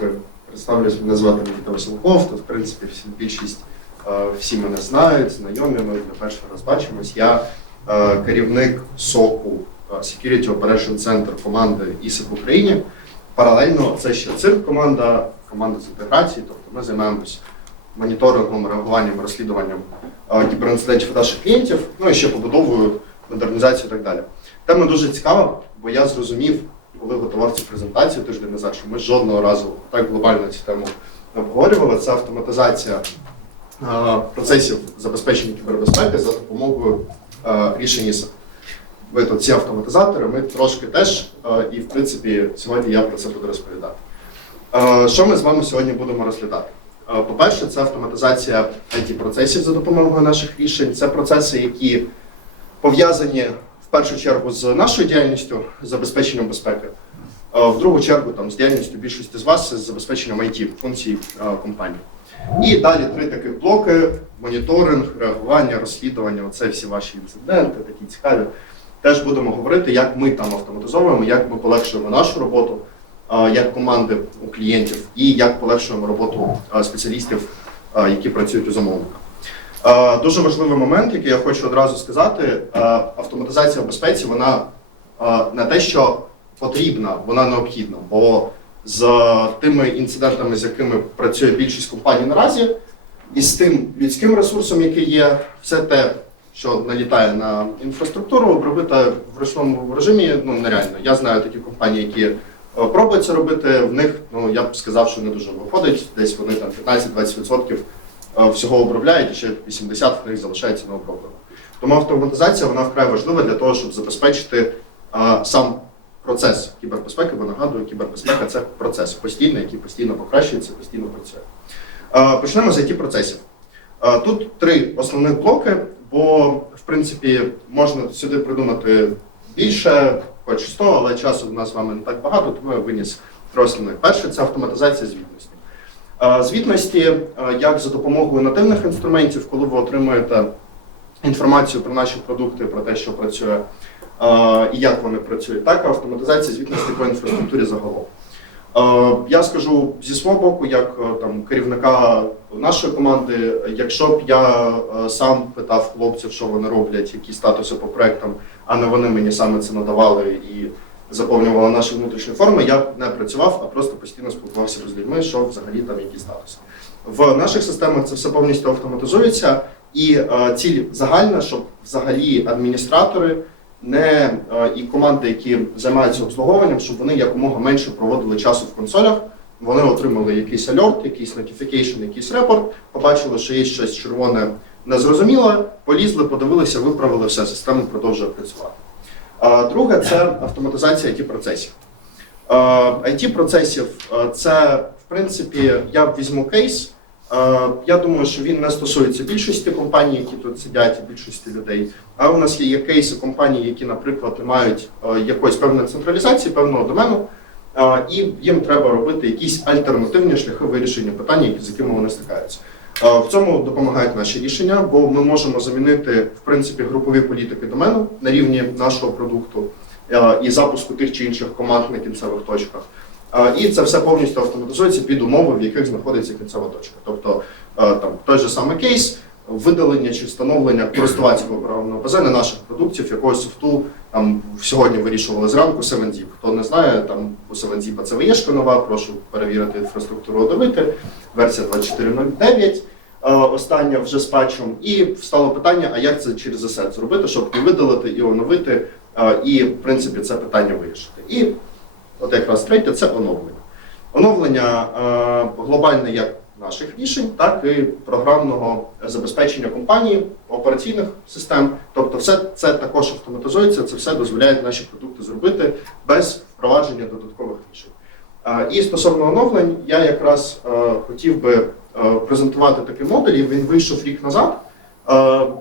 блоки. Представлюсь, мене звати Микита Василков. Тут, в принципі, всі, більшість е, всі мене знають, знайомі. Ми не перший раз бачимось. Я е, керівник СОКу е, Security Operation Center команди ІСИК в Україні. Паралельно це ще цирк команда, команда з інтеграції, тобто ми займаємось моніторингом, реагуванням, розслідуванням кіберінцидентів наших клієнтів, ну і ще побудовою, модернізацією і так далі. Тема дуже цікава, бо я зрозумів, коли готував цю презентацію тиждень назад, що ми жодного разу так глобально цю тему не обговорювали. Це автоматизація е, процесів забезпечення кібербезпеки за допомогою е, рішень ІСА. Ви тут ці автоматизатори, ми трошки теж, е, і в принципі сьогодні я про це буду розповідати. Що ми з вами сьогодні будемо розглядати? По-перше, це автоматизація it процесів за допомогою наших рішень. Це процеси, які пов'язані першу чергу з нашою діяльністю, забезпеченням безпеки. В другу чергу там з діяльністю більшості з вас з забезпеченням IT функцій компанії. І далі три таких блоки: моніторинг, реагування, розслідування. Оце всі ваші інциденти, такі цікаві. Теж будемо говорити, як ми там автоматизовуємо, як ми полегшуємо нашу роботу, як команди у клієнтів, і як полегшуємо роботу спеціалістів, які працюють у замовника. Е, Дуже важливий момент, який я хочу одразу сказати: е, автоматизація в безпеці вона е, не те, що потрібна, вона необхідна. Бо з тими інцидентами, з якими працює більшість компаній наразі, і з тим людським ресурсом, який є, все те, що налітає на інфраструктуру, робити в ручному режимі ну нереально. Я знаю такі компанії, які пробують це робити. В них ну я б сказав, що не дуже виходить. Десь вони там 15-20% е, всього обробляють, і ще 80% в них залишається необроблено. Тому автоматизація вона вкрай важлива для того, щоб забезпечити е, сам процес кібербезпеки, бо нагадую, кібербезпека це процес постійний, який постійно покращується, постійно працює. Е, Почнемо з it процесів. Е, Тут три основних блоки, бо в принципі можна сюди придумати більше, хоч 100, але часу в нас з вами не так багато, тому я виніс три основних. Перше це автоматизація звітності. Е, Звітності, е, як за допомогою нативних інструментів, коли ви отримуєте інформацію про наші продукти, про те, що працює е, і як вони працюють, так і автоматизація звітності по інфраструктурі загалом. Я скажу зі свого боку, як там керівника нашої команди, якщо б я сам питав хлопців, що вони роблять, які статуси по проектам, а не вони мені саме це надавали і заповнювали наші внутрішні форми, я не працював, а просто постійно спілкувався з людьми, що взагалі там які статуси. В наших системах це все повністю автоматизується, і е, ціль загальна, щоб взагалі адміністратори не е, і команди, які займаються обслуговуванням, щоб вони якомога менше проводили часу в консолях. Вони отримали якийсь альорт, якийсь notification, якийсь репорт, побачили, що є щось червоне незрозуміле, полізли, подивилися, виправили все, система продовжує працювати. Друге це автоматизація it процесів. it процесів це, в принципі, я візьму кейс. Я думаю, що він не стосується більшості компаній, які тут сидять, і більшості людей. А у нас є, кейси компаній, які, наприклад, мають якоїсь певної централізації, певного домену, і їм треба робити якісь альтернативні шляхи вирішення питань, з якими вони стикаються. В цьому допомагають наші рішення, бо ми можемо замінити в принципі групові політики домену на рівні нашого продукту і запуску тих чи інших команд на кінцевих точках. І це все повністю автоматизується під умови, в яких знаходиться кінцева точка. Тобто там той же самий кейс, видалення чи встановлення користувацького програмного базена наших продуктів, якогось софту там сьогодні вирішували зранку 7zip. Хто не знає, там у 7zip це виєшка нова, прошу перевірити інфраструктуру одобити, версія 24.09. е, Остання вже з патчем, і встало питання: а як це через асет зробити, щоб і видалити, і оновити, е, і в принципі це питання вирішити. І От якраз третє це оновлення. Оновлення е, глобальне як наших рішень, так і програмного забезпечення компанії, операційних систем. Тобто, все це також автоматизується, це все дозволяє наші продукти зробити без впровадження додаткових рішень. І стосовно оновлень, я якраз е, хотів би е, презентувати такий модуль. і Він вийшов рік назад. Е,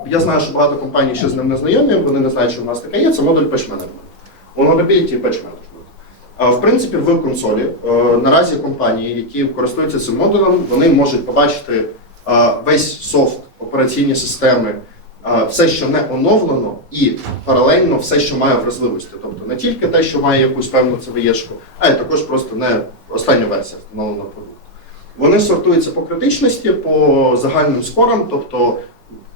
я знаю, що багато компаній ще з ним не знайомі, вони не знають, що в нас таке є. Це модуль Patch Management. Vulnerability і Patch Management. А, В принципі, в консолі е, наразі компанії, які користуються цим модулем, вони можуть побачити е, весь софт, операційні системи, е, все, що не оновлено, і паралельно все, що має вразливості. Тобто не тільки те, що має якусь певну ЦВЄшку, а й також просто не остання версія встановленого продукту. Вони сортуються по критичності, по загальним скорам, тобто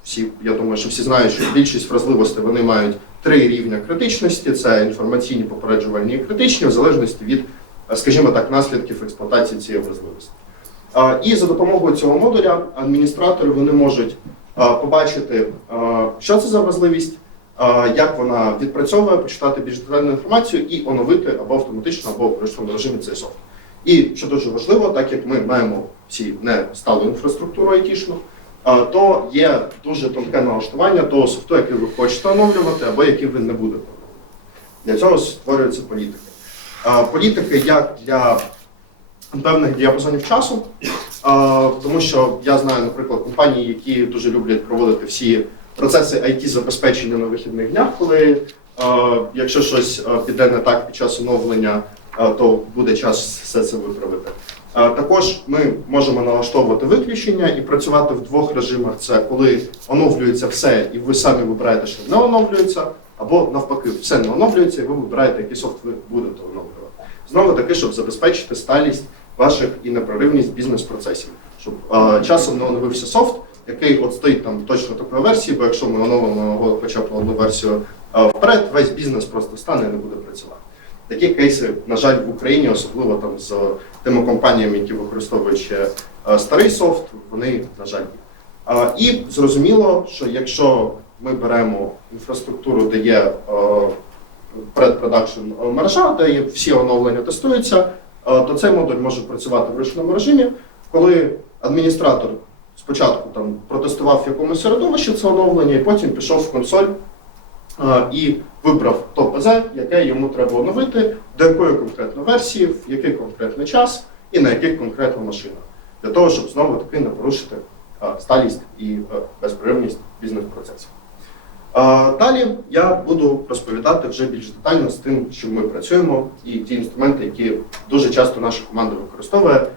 всі, я думаю, що всі знають, що більшість вразливостей вони мають три рівня критичності: це інформаційні, попереджувальні і критичні, в залежності від, скажімо так, наслідків експлуатації цієї вразливості. І за допомогою цього модуля адміністратори вони можуть побачити, що це за вразливість, як вона відпрацьовує, почитати більш детальну інформацію і оновити або автоматично, або в ручному режимі цей софт. І що дуже важливо, так як ми маємо всі не сталу інфраструктуру айтішну, то є дуже тонке налаштування того софту, який ви хочете оновлювати, або який ви не будете. Для цього створюються політики. А, Політики як для певних діапазонів часу, тому що я знаю, наприклад, компанії, які дуже люблять проводити всі процеси it забезпечення на вихідних днях, коли якщо щось піде не так під час оновлення, то буде час все це виправити. А, Також ми можемо налаштовувати виключення і працювати в двох режимах: це коли оновлюється все, і ви самі вибираєте, що не оновлюється, або навпаки, все не оновлюється, і ви вибираєте, який софт ви будете оновлювати. Знову таки, щоб забезпечити сталість ваших і непреривність бізнес-процесів, щоб е, часом не оновився софт, який от стоїть там точно такої версії, бо якщо ми оновимо його хоча б одну версію е, вперед, весь бізнес просто стане і не буде працювати. Такі кейси, на жаль, в Україні, особливо там з тими компаніями, які використовують ще е, старий софт, вони, на жаль, є. Е, І зрозуміло, що якщо ми беремо інфраструктуру, де є е, предпродакшн мережа, де всі оновлення тестуються, е, то цей модуль може працювати в ручному режимі, коли адміністратор спочатку там протестував в якомусь середовищі це оновлення, і потім пішов в консоль е, і вибрав то ПЗ, яке йому треба оновити, до якої конкретно версії, в який конкретний час і на яких конкретно машинах, для того, щоб знову таки не порушити е, сталість і е, безперервність бізнес-процесів. Далі я буду розповідати вже більш детально з тим, що ми працюємо, і ті інструменти, які дуже часто наша команда використовує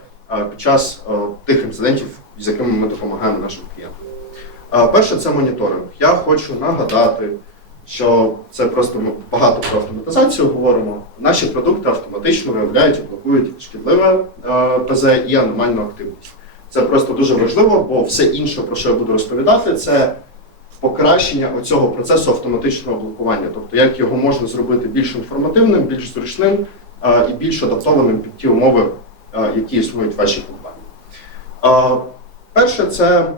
під час тих інцидентів, з якими ми допомагаємо нашим клієнтам. Перше це моніторинг. Я хочу нагадати, що це просто ми багато про автоматизацію говоримо. Наші продукти автоматично виявляють і блокують шкідливе е, ПЗ і аномальну активність. Це просто дуже важливо, бо все інше, про що я буду розповідати, це покращення оцього процесу автоматичного блокування, тобто як його можна зробити більш інформативним, більш зручним е, і більш адаптованим під ті умови, е, які існують в вашій компанії. Перше це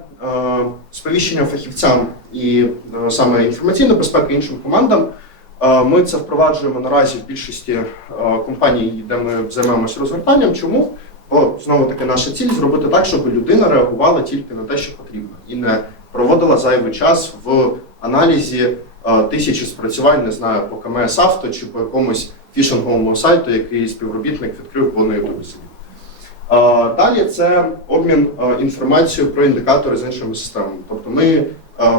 сповіщення фахівцям і е, саме інформаційна безпека іншим командам. Е, Ми це впроваджуємо наразі в більшості е, компаній, де ми займаємося розгортанням. Чому? Бо знову таки наша ціль зробити так, щоб людина реагувала тільки на те, що потрібно, і не проводила зайвий час в аналізі тисячі спрацювань, не знаю, по КМС авто чи по якомусь фішинговому сайту, який співробітник відкрив по Ютубі собі. Далі це обмін інформацією про індикатори з іншими системами. Тобто ми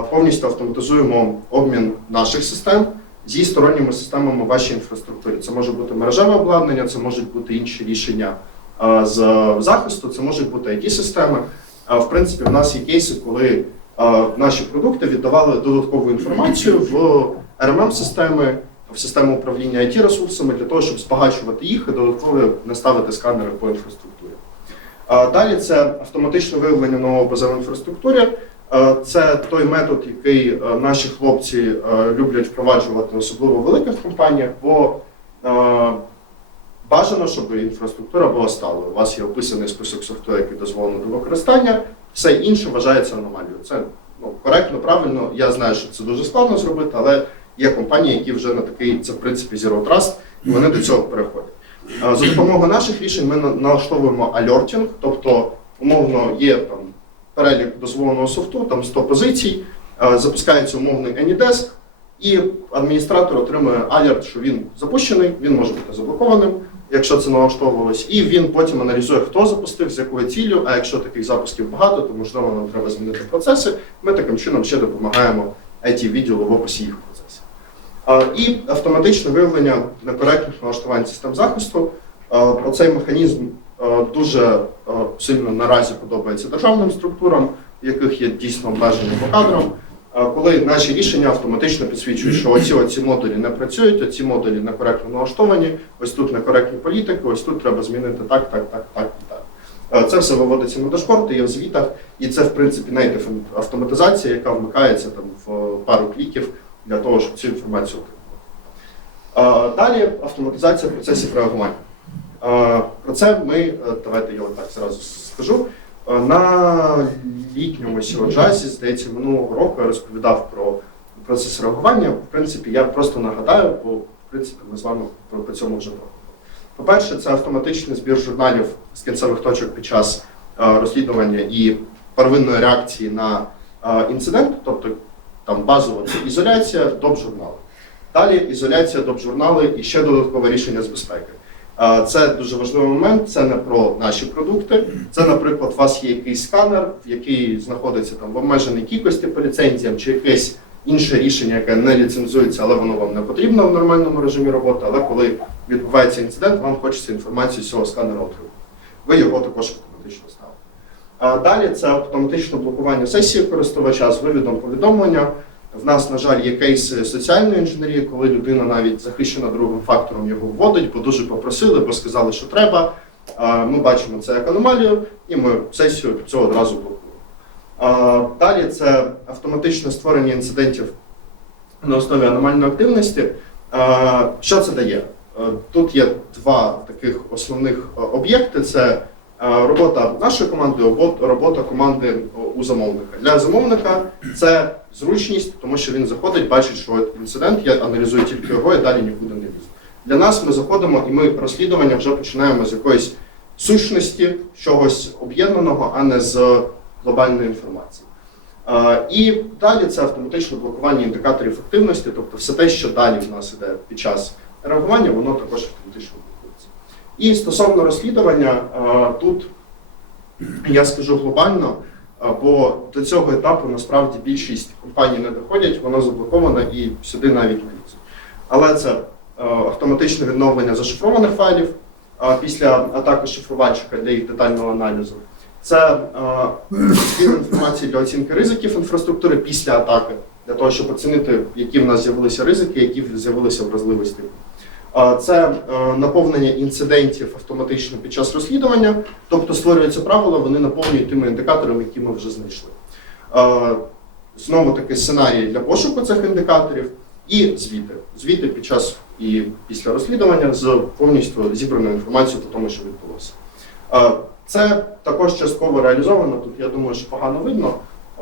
повністю автоматизуємо обмін наших систем зі сторонніми системами в вашій інфраструктурі. Це може бути мережеве обладнання, це можуть бути інші рішення е, з захисту, це можуть бути it системи В принципі, в нас є кейси, коли е, наші продукти віддавали додаткову інформацію в rmm системи в систему управління it ресурсами для того, щоб збагачувати їх і додатково не ставити сканери по інфраструктурі. Далі це автоматичне виявлення нового інфраструктурі. Е, Це той метод, який е, наші хлопці е, люблять впроваджувати, особливо в великих компаніях, бо е, бажано, щоб інфраструктура була сталою. У вас є описаний список софту, який дозволено до використання, все інше вважається аномалією. Це ну, коректно, правильно. Я знаю, що це дуже складно зробити, але є компанії, які вже на такий, це в принципі Zero Trust, і вони до цього переходять. Е, За допомогою наших рішень ми налаштовуємо альортінг, тобто умовно є там перелік дозволеного софту, там 100 позицій, е, запускається умовний AnyDesk, і адміністратор отримує алерт, що він запущений, він може бути заблокованим, якщо це налаштовувалось, і він потім аналізує, хто запустив, з якою ціллю. А якщо таких запусків багато, то можливо нам треба змінити процеси. Ми таким чином ще допомагаємо it відділу в описі їх процесів. І автоматичне виявлення некоректних налаштувань систем захисту. А, Оцей механізм дуже сильно наразі подобається державним структурам, яких є дійсно обмеження по кадрам. е, коли наші рішення автоматично підсвічують, що оці оці модулі не працюють, оці модулі некоректно налаштовані, ось тут некоректні політики, ось тут треба змінити так, так, так, так і так. Е, Це все виводиться на дашборд, є в звітах, і це в принципі native автоматизація, яка вмикається там в пару кліків для того, щоб цю інформацію отримати. Е, Далі автоматизація процесів реагування. Е, Про це ми, е, давайте я так зразу скажу. Е, На літньому сіроджазі, здається, минулого року я розповідав про процес реагування. В принципі, я просто нагадаю, бо в принципі ми з вами про, цьому вже проговорили. По-перше, це автоматичний збір журналів з кінцевих точок під час е, розслідування і первинної реакції на е, інцидент, тобто там базово це ізоляція, доп журнали. Далі ізоляція, доп журнали і ще додаткове рішення з безпеки. Це дуже важливий момент. Це не про наші продукти. Це, наприклад, у вас є якийсь сканер, який знаходиться там в обмеженій кількості по ліцензіям, чи якесь інше рішення, яке не ліцензується, але воно вам не потрібно в нормальному режимі роботи. Але коли відбувається інцидент, вам хочеться інформацію з цього сканера отримати. Ви його також автоматично ставите. А далі це автоматичне блокування сесії користувача з вивідом повідомлення. В нас, на жаль, є кейси соціальної інженерії, коли людина навіть захищена другим фактором його вводить, бо дуже попросили, бо сказали, що треба. Ми бачимо це як аномалію, і ми сесію цього одразу блокуємо. Далі це автоматичне створення інцидентів на основі аномальної активності. Що це дає? Е, Тут є два таких основних е, об'єкти: це е, робота нашої команди, робота команди у замовника. Для замовника це зручність, тому що він заходить, бачить, що інцидент, я аналізую тільки його і далі нікуди не лізу. Для нас ми заходимо і ми розслідування вже починаємо з якоїсь сущності, чогось об'єднаного, а не з глобальної інформації. Е, І далі це автоматичне блокування індикаторів ефективності, тобто все те, що далі в нас іде під час реагування, воно також автоматично. І стосовно розслідування, тут я скажу глобально, бо до цього етапу насправді більшість компаній не доходять, воно заблоковано і сюди навіть не лізе. Але це автоматичне відновлення зашифрованих файлів після атаки шифрувальщика для їх детального аналізу. Це збір інформації для оцінки ризиків інфраструктури після атаки, для того, щоб оцінити, які в нас з'явилися ризики, які з'явилися вразливості. Це е, наповнення інцидентів автоматично під час розслідування, тобто створюються правила, вони наповнюють тими індикаторами, які ми вже знайшли. Знову таки сценарії для пошуку цих індикаторів і звіти. Звіти під час і після розслідування з повністю зібраною інформацією по тому, що відбулося. Це також частково реалізовано. Тут я думаю, що погано видно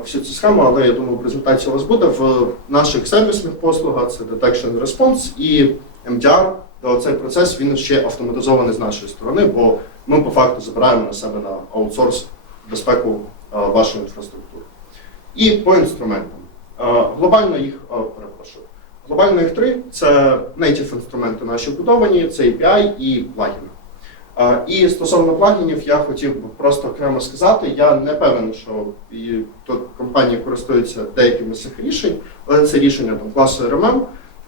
всю цю схему, але я думаю, презентація у вас буде в наших сервісних послугах. Це Detection Response і MDR. То цей процес він ще автоматизований з нашої сторони, бо ми по факту забираємо на себе на аутсорс безпеку е, вашої інфраструктури. І по інструментам. Е, Глобально їх е, перепрошую. Глобально їх три це native інструменти наші будовані, це API і плагіни. І стосовно плагінів, я хотів би просто окремо сказати, я не певен, що тут компанії користуються деякими з цих рішень, але це рішення там, класу RMM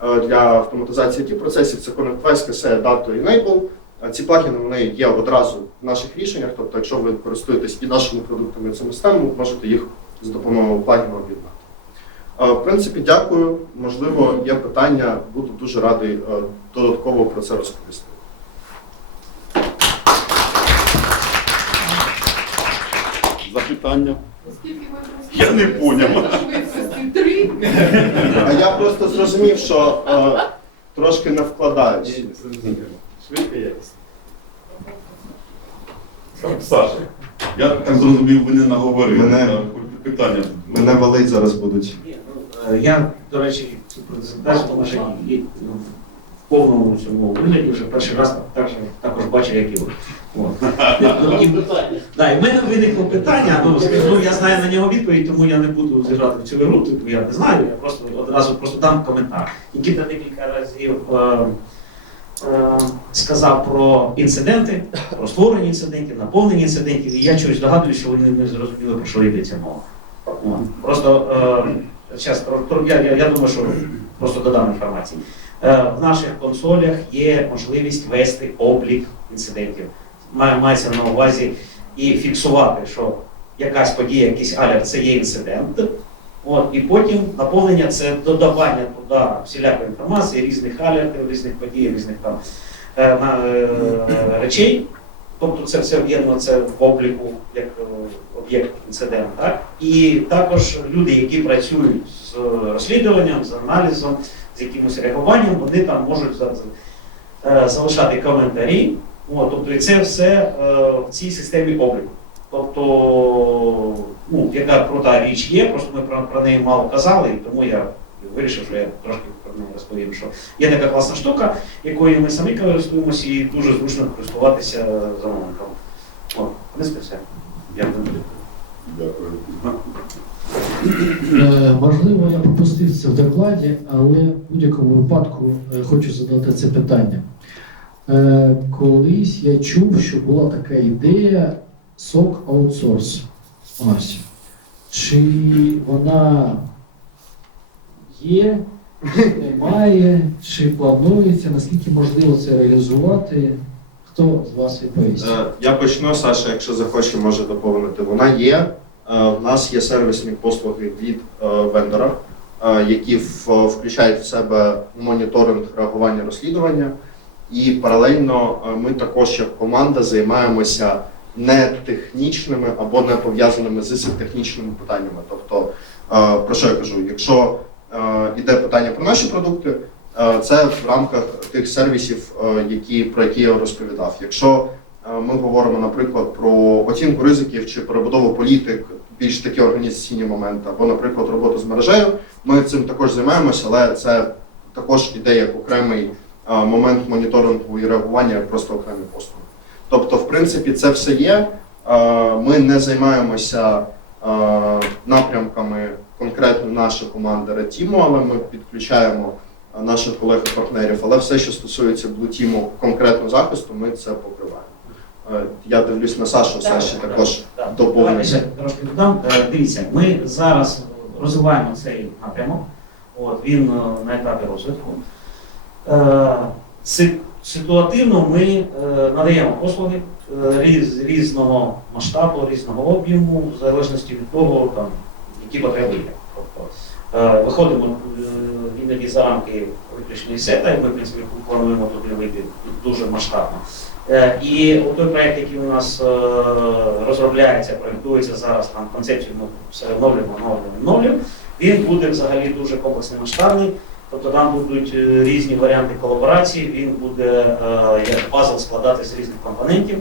для автоматизації ті процесів, це ConnectWise, KSE, Data Enable. Е, Ці плагіни вони є одразу в наших рішеннях, тобто, якщо ви користуєтесь і нашими продуктами і цими системами, можете їх з допомогою плагіну об'єднати. Е, В принципі, дякую. Можливо, є питання, буду дуже радий е, додатково про це розповісти. Запитання. Я не поняв. А я просто зрозумів, що е, трошки не вкладаюсь. Швидко якість. Саша, я так зрозумів, ви не наговорили. Мене- Так, Питання. Мене валить зараз будуть. Ну, е, Я, до речі, цю презентацію і ну, повному цьому вигляді вже перший раз також, також бачив, як і ви. І, в мене виникло питання, ну, ну я знаю на нього відповідь, тому я не буду зіграти в цю гру, типу я не знаю, я просто одразу просто дам коментар. Нікіта декілька разів е, е, сказав про інциденти, про створення інцидентів, наповнення інцидентів, і я чогось догадую, що вони не зрозуміли, про що йдеться мова. Просто е, я, думаю, що просто додам інформації. Е, в наших консолях є можливість вести облік інцидентів. Мається на увазі і фіксувати, що якась подія, якийсь алерт це є інцидент, От, і потім наповнення це додавання туди всілякої інформації, різних алертів, різних подій, різних там е, е, речей. Тобто це все це в обліку як об'єкт інцидент. І також люди, які працюють з розслідуванням, з аналізом, з якимось реагуванням, вони там можуть за- е, залишати коментарі. От, тобто і це все е, в цій системі обліку. Тобто, ну, яка крута річ є, просто ми про, про неї мало казали, і тому я вирішив, що я трошки про неї розповім, що є така класна штука, якою ми самі користуємося і дуже зручно користуватися замовником. От, в принципі, все. Дякую. Дякую. Е, Можливо, я пропустив це в докладі, але в будь-якому випадку е, хочу задати це питання. Е, Колись я чув, що була така ідея сок аутсорс. Ось. Чи вона є, чи немає, чи планується, наскільки можливо це реалізувати? Хто з вас відповість? Я почну, Саша, якщо захоче, може доповнити. Вона є. Е, В нас є сервісні послуги від е, вендора, е, які включають в себе моніторинг реагування розслідування. І паралельно ми також як команда займаємося не технічними або не пов'язаними з технічними питаннями. Тобто, про що я кажу? Якщо йде питання про наші продукти, це в рамках тих сервісів, які, про які я розповідав. Якщо ми говоримо, наприклад, про оцінку ризиків чи перебудову політик, більш такі організаційні моменти, або, наприклад, роботу з мережею, ми цим також займаємося, але це також іде як окремий момент моніторингу і реагування, як просто окремі послуги. Тобто, в принципі, це все є. Ми не займаємося напрямками конкретно нашої команди Ретіму, але ми підключаємо наших колег і партнерів. Але все, що стосується блутіму конкретно захисту, ми це покриваємо. Е, Я дивлюсь на Сашу, Саші Так, також. Давайте трошки додам. Е, Дивіться, ми зараз розвиваємо цей напрямок. От, він е, на етапі розвитку. Ситуативно ми надаємо послуги різ, різного масштабу, різного об'єму, в залежності від того, там, які потреби є. Тобто, виходимо іноді за рамки виключної сета, і ми, в принципі, плануємо туди вийти дуже масштабно. Е, І той проєкт, який у нас е, розробляється, проєктується зараз, там концепцію ми все оновлюємо, оновлюємо, оновлюємо, він буде взагалі дуже комплексний масштабний. Тобто там будуть е, різні варіанти колаборації, він буде як пазл складати з різних компонентів.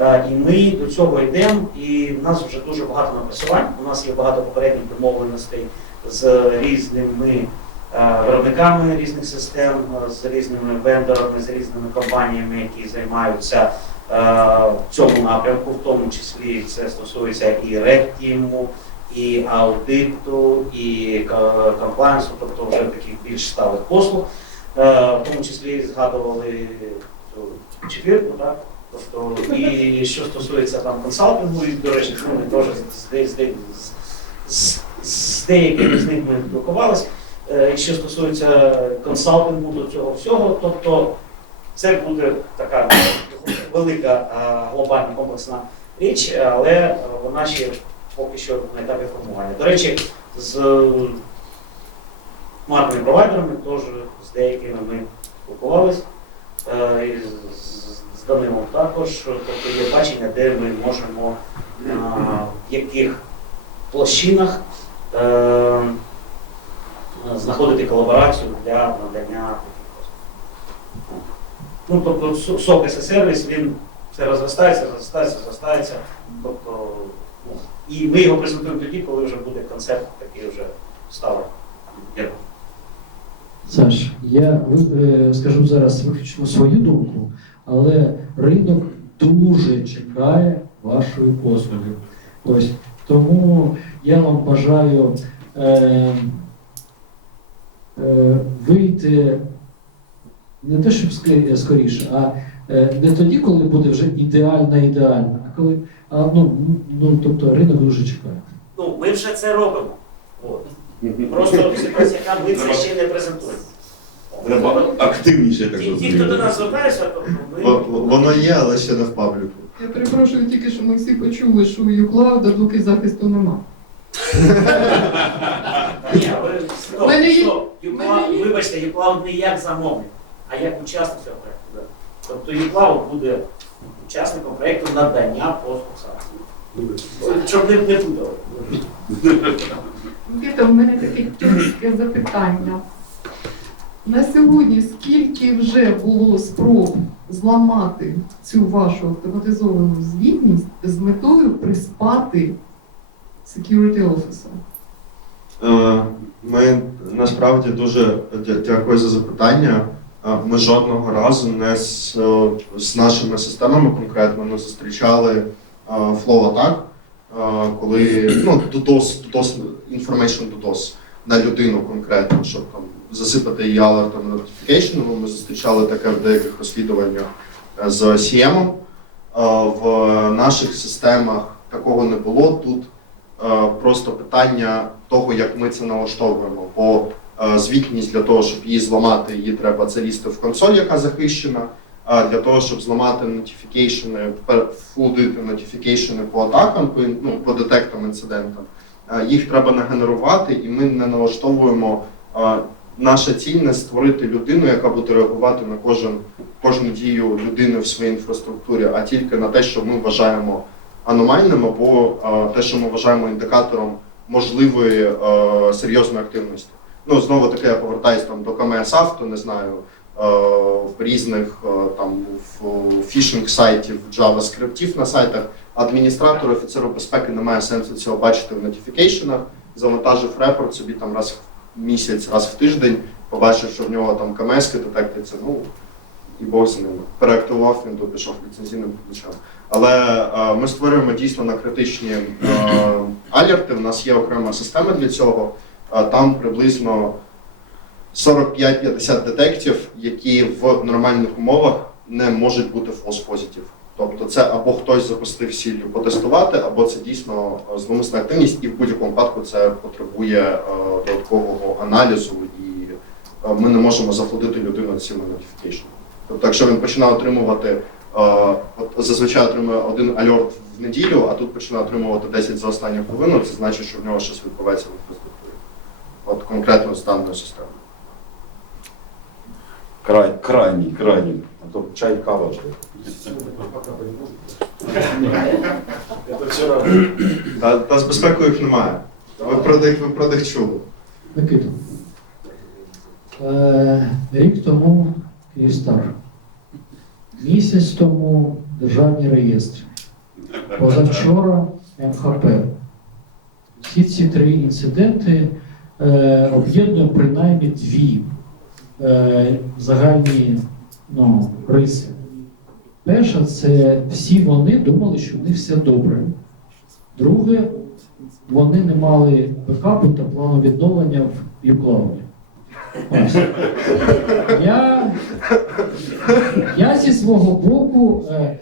І ми до цього йдемо, і в нас вже дуже багато напрацювань. У нас є багато попередніх домовленостей з різними виробниками різних систем, е, з різними вендорами, з різними компаніями, які займаються е, в цьому напрямку, в тому числі це стосується і редтіму, і аудиту, і комплайнсу, тобто вже таких більш сталих послуг. Е, В тому числі згадували четвірку, так? Тобто, і що стосується там консалтингу, і, до речі, ми теж з, з, з, з, з деякими з них ми спілкувалися. Е, І що стосується консалтингу до цього всього, тобто це буде така велика глобальна комплексна річ, але е, вона ще поки що на етапі формування. До речі, з марками провайдерами теж з деякими ми спілкувалися. Е, з- Данилом також, тобто є бачення, де ми можемо в яких площинах е, знаходити колаборацію для надання. Ну, тобто со- сок сервіс він все розростається, розростається, розростається. Тобто, ну, і ми його презентуємо тоді, коли вже буде концепт такий вже. Дякую. Саш, я е, скажу зараз виключно свою думку, але ринок дуже чекає вашої послуги. Ось тому я вам бажаю е, е, вийти не те, щоб скоріше, а е, не тоді, коли буде вже ідеально ідеально, а коли а, ну, ну тобто ринок дуже чекає. Ну, ми вже це робимо. От. Просто яка ми це ще не презентуємо. Треба активніше так Ті, ті, хто до нас звертається, то ми Воно є, але ще не в пабліку. Я перепрошую тільки, що ми всі почули, що у Юклауда доки захисту нема. стоп, мене є- стоп. Юклав, вибачте, Юклав не як замовник, а як учасник цього проєкту. Тобто Юклав буде учасником проєкту надання послуг САС. Щоб не, не путали. Віта, у мене таке тяжке запитання. На сьогодні скільки вже було спроб зламати цю вашу автоматизовану звітність з метою приспати security officer? Е, Ми насправді дуже дякую за запитання. Е, Ми жодного разу не з, е, з нашими системами конкретно не зустрічали flow атак, коли ну, DDoS, DDoS, information DDoS на людину конкретно, щоб там засипати її алертом notification. Ну, Ми зустрічали таке в деяких розслідуваннях з CM. В наших системах такого не було. Тут просто питання того, як ми це налаштовуємо. Бо е, звітність для того, щоб її зламати, її треба залізти в консоль, яка захищена. А для того, щоб зламати нотіфікейшени, флудити нотіфікейшени по атакам, по, ну, по детектам інцидентам, е, їх треба нагенерувати, і ми не налаштовуємо. е, Наша ціль не створити людину, яка буде реагувати на кожен кожну дію людини в своїй інфраструктурі, а тільки на те, що ми вважаємо аномальним або те, що ми вважаємо індикатором можливої е, серйозної активності. Ну знову таки я повертаюсь там до КМС авто, не знаю, е, в різних е, там в фішинг сайтів, JavaScript на сайтах. Адміністратор, офіцеру безпеки немає сенсу цього бачити в нотіфікейшенах. Завантажив репорт собі там раз в місяць, раз в тиждень, побачив, що в нього там КМС детектиться. Ну і Бог з ними. Переактивував він то пішов ліцензійним ключем. Але е, ми створюємо дійсно на критичні е, алерти. У нас є окрема система для цього. Е, там приблизно 45-50 детектів, які в нормальних умовах не можуть бути positive. Тобто це або хтось запустив сіллю потестувати, або це дійсно зловмисна активність, і в будь-якому випадку це потребує е, додаткового аналізу, і е, ми не можемо заходити людину цими notification. Тобто, якщо він починає отримувати, от зазвичай отримує один альорт в неділю, а тут починає отримувати 10 за останню хвилину, це значить, що в нього щось відбувається в інфраструктурі. От конкретно з даною системою. Край, крайній, крайній. А то чай, кава. вчера. Та, та з безпекою їх немає. Ви про них, ви про них чули. Микита. Е, рік тому Київстар. Місяць тому державні реєстри. Позавчора МХП. Всі ці три інциденти е, об'єднуємо принаймні дві е, загальні ну, риси. Перша це всі вони думали, що в них все добре. Друге, вони не мали бекапу та плану відновлення в uCloud. Я, я зі свого боку е,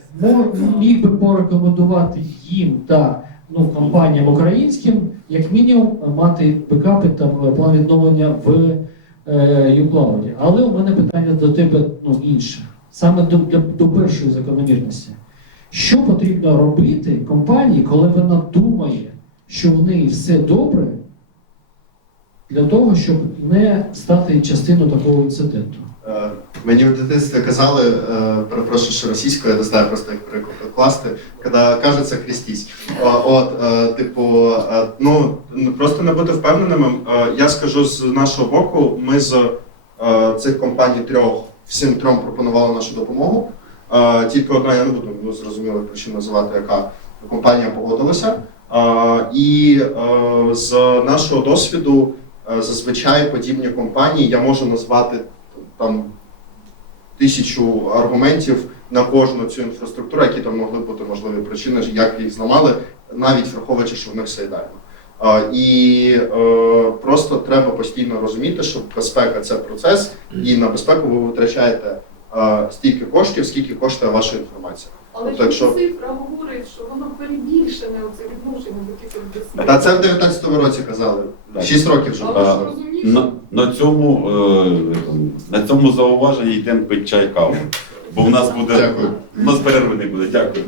міг би порекомендувати їм та ну, компаніям українським, як мінімум, мати бекапи та план відновлення в е. Але у мене питання до тебе ну, інше. Саме до, до, до першої закономірності. Що потрібно робити компанії, коли вона думає, що в неї все добре, для того, щоб не стати частиною такого інциденту? Е, Мені в дитинстві казали, е, перепрошую, що російською, я не знаю просто як перекласти, коли кажеться хрестісь. О, От, е, типу, ну ну, просто не бути впевненими. Е, Я скажу з нашого боку, ми з цих компаній трьох всім трьом пропонували нашу допомогу. Тільки одна, я не буду ну, зрозумілих причин називати, яка компанія погодилася. І з нашого досвіду зазвичай подібні компанії я можу назвати там тисячу аргументів на кожну цю інфраструктуру, які там могли бути можливі причини, як їх зламали, навіть враховуючи, що в них все ідеально. І е, просто треба постійно розуміти, що безпека це процес, і на безпеку ви витрачаєте е, стільки коштів, скільки коштує ваша інформація. Але Так що цифра говорить, що воно перебільшене оце відношення до кібербезпеки. Та це в 19-му році казали. Шість років вже. Але ж розумієш, На, на, цьому, е, на цьому зауваженні йдемо пить чай каву. Бо в нас буде Дякую. у нас перерви не буде. Дякую.